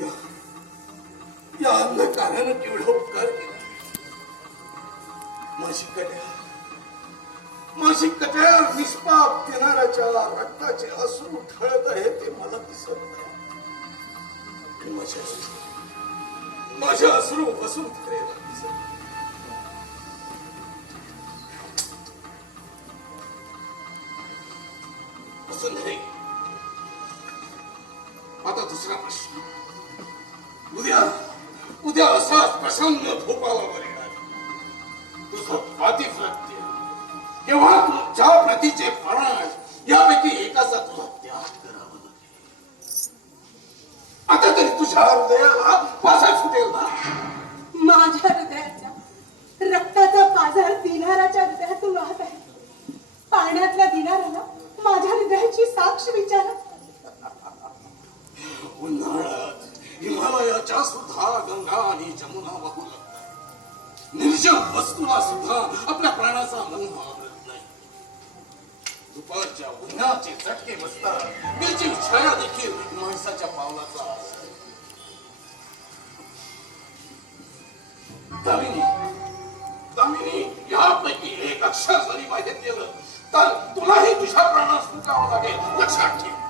या या अंधकारानं केवढा उपकार केला. माझी कट्या निष्पाप किनाऱ्याच्या रक्ताचे अश्रू ठळत आहे ते मला दिसत नाही. माझे अश्रू बसून फिरेला दिसत. वसुंधरे, आता दुसरा प्रश्न. उद्या असाच प्रसन्न भोपाळावर येणार तुझं पातिव्रत्य केव्हा तुझ्या प्रतीचे प्राण यापैकी एकाचा तुला त्याग करावा लागेल. आता तरी तुझ्या हृदयाला पाझर फुटेल ना. माझ्या हृदयाच्या रक्ताचा पाझर दिनाराच्या हृदयातून वाहत आहे. पाण्यातल्या दिनाराला माझ्या हृदयाची साक्ष विचारा. उन्हाळ्यात हिमालयाच्या सुद्धा गंगा आणि जमुना वाहू लागतात. निर्जन वस्तूला सुद्धा आपल्या प्राणाचा मोह आवरत नाही. दुपारच्या उन्हाचे चटके बसतात. निर्जीव छाया देखील माणसाच्या पावलाचा असतो. दामिनी, यापैकी एक अक्षर जरी माहिती केलं तर तुलाही तुझ्या प्राणास मुकावं लागेल. लक्षात ठेव.